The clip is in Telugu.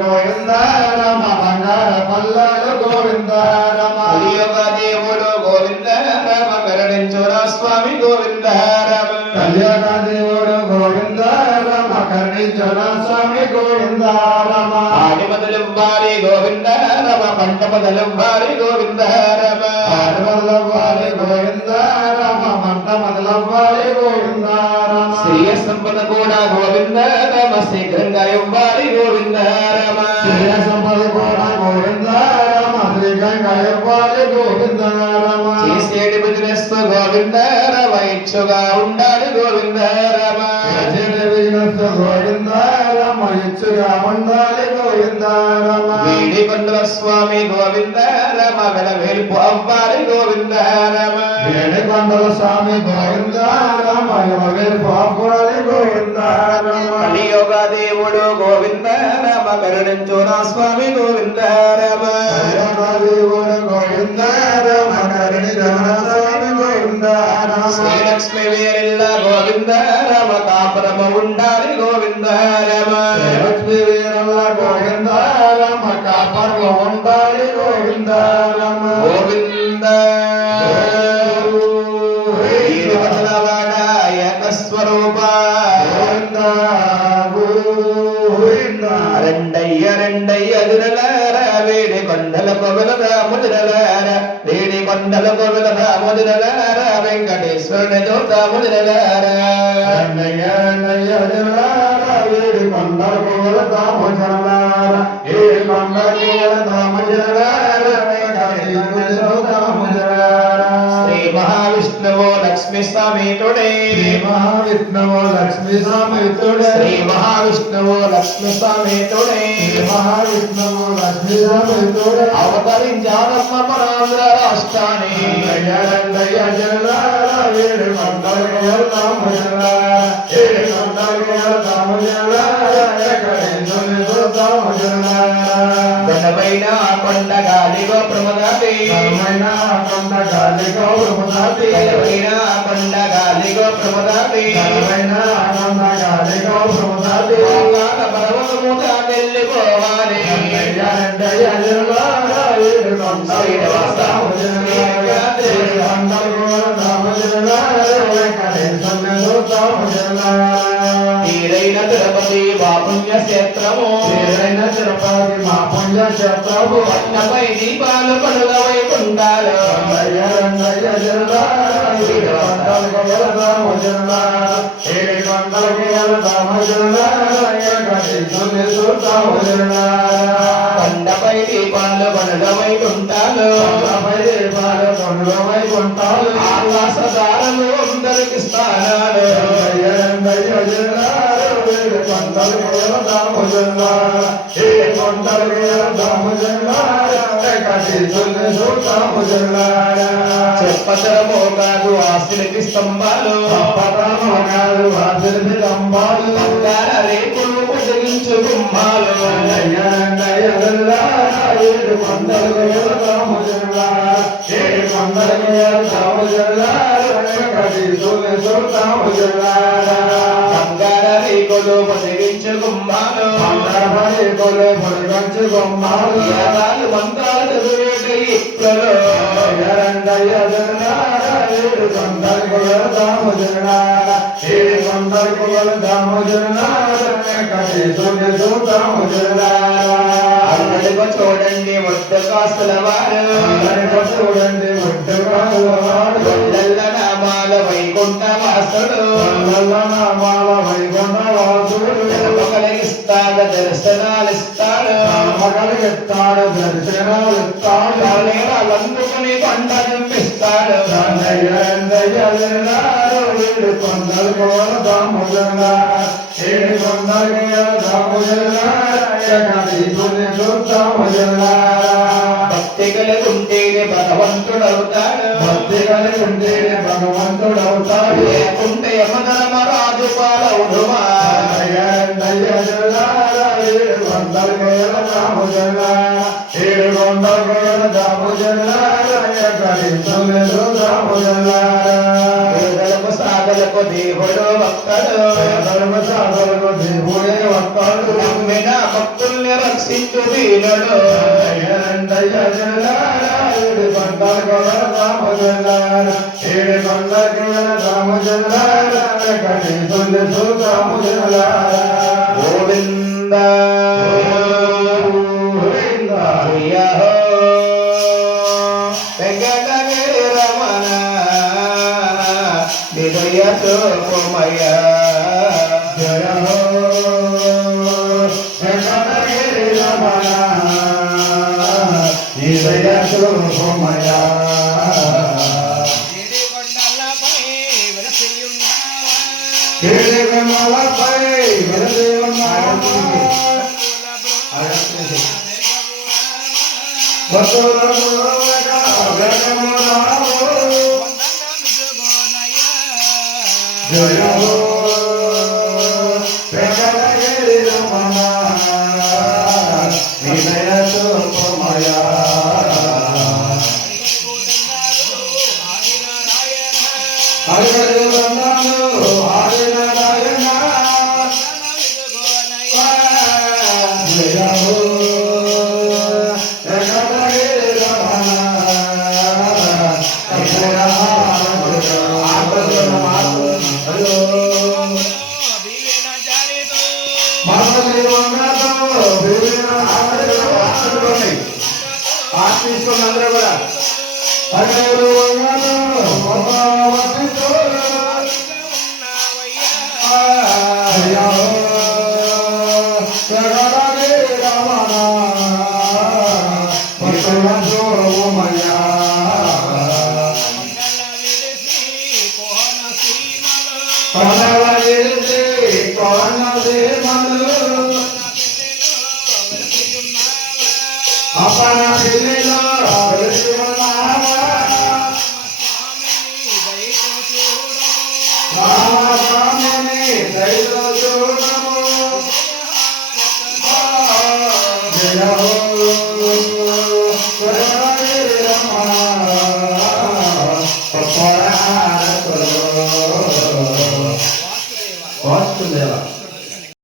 గోవింద రమ బంగార పల్లలు గోవింద రమ కలియుగ దేవుడు గోవింద రమ కరుణించురా స్వామి గోవింద రమ కలియుగ దేవుడు గోవింద రమ కరుణించురా స్వామి గోవింద రమ ఆడి మొదలవ్వాలి గోవింద రమ పంట మొదలవ్వాలి గోవింద రమ ఆడి మొదలవ్వాలి గోవింద రమ పంట మొదలవ్వాలి గోవింద రమ శ్రీయ సంపద కూడా గోవింద రమ శీఘ్రంగా ఇవ్వాలి గోవింద రమ శ్రీయ సంపద కూడా గోవింద రమ శీఘ్రంగా ఇవ్వాలి గోవింద రమ చేసేటి బిజినెస్ గోవింద రమ ఇచ్చుగా ఉండాలి గోవింద రమ చేసేటి బిజినెస్ గోవింద రమ ఇచ్చుగా ఉండాలి గోవింద రమ వీడి కొండల స్వామి గోవింద రమ వెలవేల్పు అవ్వాలి గోవింద రమ వీడి కొండల స్వామి గోవింద రమ వెలవేల్పు అవ్వాలి గోవింద రమ కలియుగ దేవుడు గోవింద రమ కరుణించురా స్వామి గోవింద రమ దేవుడు గోవింద రమ కరుణించురా స్వామి గోవింద రమ శ్రీలక్ష్మి వీరిల్ల గోవింద రమ కాపురమ ఉండాలి గోవింద రమ శ్రీలక్ష్మి వీరిల్ల గోవింద రమ కాపురమ ఉండాలి గోవింద రమ గోవింద ఏకస్వరూప రెండయ్య రెండయ్య దురలార వేడి కొండల కొవెలద ముదిరలార వేడి కొండల కొవెలద ముదిరలార వెంకటేశ్వరుని జోత ముదిరలార రెండయ్య రెండయ్య దురలార వేడి కొండల కొవెలద ముదిరలార వేడి కొండల కొవెలద ముదిరలార వెంకటేశ్వరుని జోత ముదిరలార శ్రీ మహావిష్ణువు లక్ష్మీ సమేతుడే శ్రీ మహావిష్ణువు లక్ష్మీ సమేతుడే శ్రీ మహావిష్ణువు లక్ష్మీ సమేతుడే శ్రీ మహావిష్ణువు లక్ష్మీ సమేతుడే అవతరించారమ్మ మనాంధ్ర రాష్ట్రాన్ని రండయ్య జల్లార ఏడు కొండలకు వెళ్దాము జల్లార ఏడు కొండలకు వెళ్దాము జల్లార ఎక్కడేందుకు చూద్దాము జల్లార ఘనమైన కొండ గాలిగో ప్రమదాతి ఘనమైన కొండ గాలిగో ప్రమదాతి ఘనమైన కొండ గాలిగో ప్రమదాతి ఘనమైన కొండ గాలిగో ప్రమదాతి ఓంకార పర్వతము దాటెళ్ళిపోవాలి రండయ్య జల్లార ఏడు కొండలకు వెళ్దాము జల్లార ఏడు కొండలకు వెళ్దాము జల్లార ఎక్కడేందుకు చూద్దాము జల్లార తీరైన తిరుపతి మా పుణ్యక్షేత్రము తీరైన తిరుపతి మా పుణ్యక్షేత్రము పట్టపై దీపాలు పడుగ వైకుంఠాలు రండయ్య జల్లార ఏడు కొండలకు వెళ్దాము జల్లార ఏడు కొండలకు వెళ్దాము జల్లార ఎక్కడేందుకు చూద్దాము జల్లార కొండపై దీపాలు పడుగ వైకుంఠాలు కొండపై దీపాలు పడుగ వైకుంఠాలు ఆకాశదారులు అందరికి స్థానాలు రండయ్య జల్లార ఏడు కొండలకు వెళ్దాము జల్లార ఏడు కొండలకు వెళ్దాము జల్లార ఎక్కడేందుకు చూద్దాము జల్లార చెప్పతరమో కాదు ఆశలకి స్తంభాలు చెప్పతరమో కాదు ఆశలకి స్తంభాలు బంగార రేకులు పొడిగించు గుమ్మాలు రండయ్య జల్లార ఏడు కొండలకు వెళ్దాము జల్లార ఏడు కొండలకు వెళ్దాము జల్లార ఎక్కడేందుకు చూద్దాము జల్లార బంగార రేకులు పొడిగించు గుమ్మాలు బంగార రేకులు పొడిగించు గుమ్మాలు యాదాలు మంత్రాలు రండయ్య జల్లార ఏడు కొండలకు వెళ్దాము జల్లార ఏడు కొండలకు వెళ్దాము జల్లార ఎక్కడేందుకు చూద్దాము జల్లార అందరికీ చూడండి ఒడ్డు కాసుల వారు అందరికీ చూడండి ఒడ్డు కాసుల వారు కొండల నామాల వైకుంఠ వాసుడు కొండల నామాల వైకుంఠ వాసుడు కలిగిస్తాడు దర్శనాలు ఇస్తాడు కలిగిస్తాడు దర్శనాలు ఇస్తాడు వాళ్ళందుకుని కొండ చూపిస్తాడు రండయ్య జల్లార ఏడు కొండలకు వెళ్దాము జల్లార ఏడు కొండలకు వెళ్దాము జల్లార ఎక్కడేందుకు చూద్దాము జల్లార భక్తి కలిగుంటేనే భగవంతుడవుతాడు భక్తి కలిగుంటేనే భగవంతుడవుతాడు లేకుంటే యమధర్మరాజు పాలవుడుమా రండయ్య జల్లార ఏడు కొండలకు వెళ్దాము జల్లార ఏడు కొండలకు వెళ్దాము జల్లార ఎక్కడేందుకు చూద్దాము జల్లార సాగలకు దేవుడు ఒక్కడు సాగలకు దేవుడే ఒక్కడు గోవింద జయ హో వెంకటగిరి రమణ హృదయ శోభమయ జయ హో వెంకటగిరి రమణ హృదయ శోభమయ జయ హో వెంకటగిరి రమణ హృదయ శోభమయ హరి వందనాలు ఆదినారాయణ జయ హో వెంకటగిరి రమణ తీసుకుని అందరూ కూడా జయ